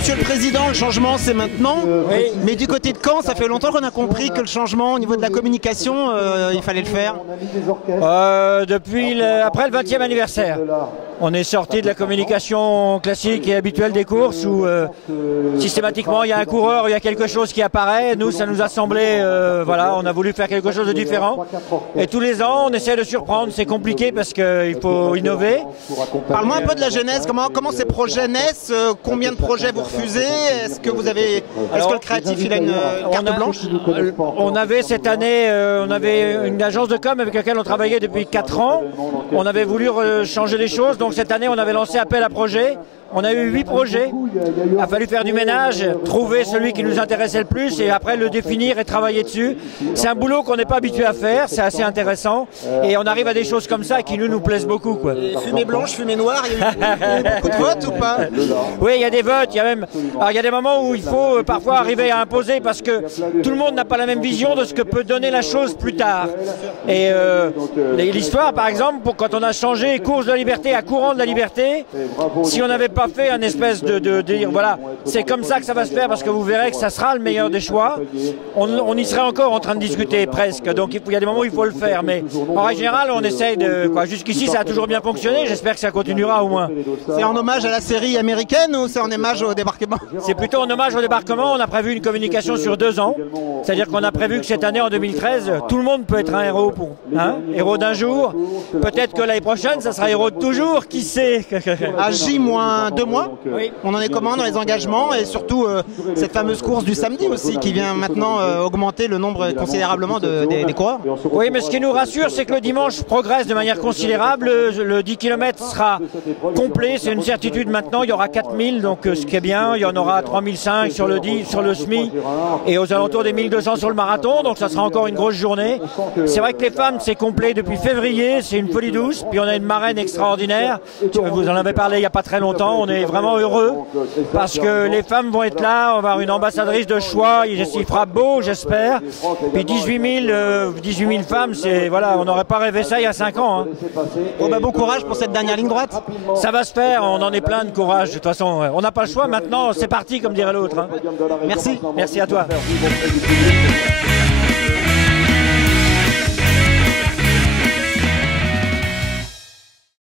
Monsieur le Président, le changement c'est maintenant, Oui. mais du côté de Caen, ça fait longtemps qu'on a compris que le changement au niveau de la communication, il fallait le faire. Après le 20e anniversaire, on est sorti de la communication classique et habituelle des courses où systématiquement il y a un coureur, il y a quelque chose qui apparaît. Nous, ça nous a semblé, voilà, on a voulu faire quelque chose de différent. Et tous les ans, on essaie de surprendre. C'est compliqué parce qu'il faut innover. Parle-moi un peu de la genèse, comment ces projets naissent, combien de projets vous refusez, est-ce que le créatif il a une carte blanche? On avait cette année, on avait une agence de com avec laquelle on travaillait depuis 4 ans. On avait voulu changer les choses, donc cette année on avait lancé appel à projet. On a eu 8 projets, il a fallu faire du ménage, trouver celui qui nous intéressait le plus et après le définir et travailler dessus. C'est un boulot qu'on n'est pas habitué à faire, c'est assez intéressant et on arrive à des choses comme ça qui nous plaisent beaucoup, quoi. Fumée blanche, fumée noire, il y a eu beaucoup de votes ou pas? Oui, il y a des votes, il y a des moments où il faut parfois arriver à imposer parce que tout le monde n'a pas la même vision de ce que peut donner la chose plus tard. Et l'histoire, par exemple, quand on a changé course de la liberté à courant de la liberté, si on n'avait pas fait un espèce de dire voilà, c'est comme ça que ça va se faire parce que vous verrez que ça sera le meilleur des choix, on y serait encore en train de discuter presque. Donc il y a des moments où il faut le faire, mais en règle générale on essaye de jusqu'ici ça a toujours bien fonctionné, j'espère que ça continuera au moins. C'est en hommage à la série américaine ou c'est en hommage au débarquement? C'est plutôt en hommage au débarquement. On a prévu une communication sur 2 ans, c'est-à-dire qu'on a prévu que cette année en 2013 tout le monde peut être un héros, héros d'un jour, peut-être que l'année prochaine ça sera héros de toujours, qui sait. À J-2 mois, oui. On en est comment dans les engagements et surtout cette fameuse course du samedi aussi qui vient maintenant augmenter le nombre considérablement des coureurs. Oui, mais ce qui nous rassure, c'est que le dimanche progresse de manière considérable. Le 10 km sera complet, c'est une certitude maintenant. Il y aura 4000, donc ce qui est bien. Il y en aura 3005 sur le SMI et aux alentours des 1200 sur le marathon, donc ça sera encore une grosse journée. C'est vrai que les femmes, c'est complet depuis février, c'est une folie douce. Puis on a une marraine extraordinaire. Vous en avez parlé il n'y a pas très longtemps. On est vraiment heureux parce que les femmes vont être là. On va avoir une ambassadrice de choix. Il fera beau, j'espère. Puis 18 000 femmes, voilà, on n'aurait pas rêvé ça il y a 5 ans. Bon courage pour cette dernière ligne droite. Ça va se faire. On en est plein de courage. De toute façon, on n'a pas le choix. Maintenant, c'est parti, comme dirait l'autre. Merci. Merci à toi.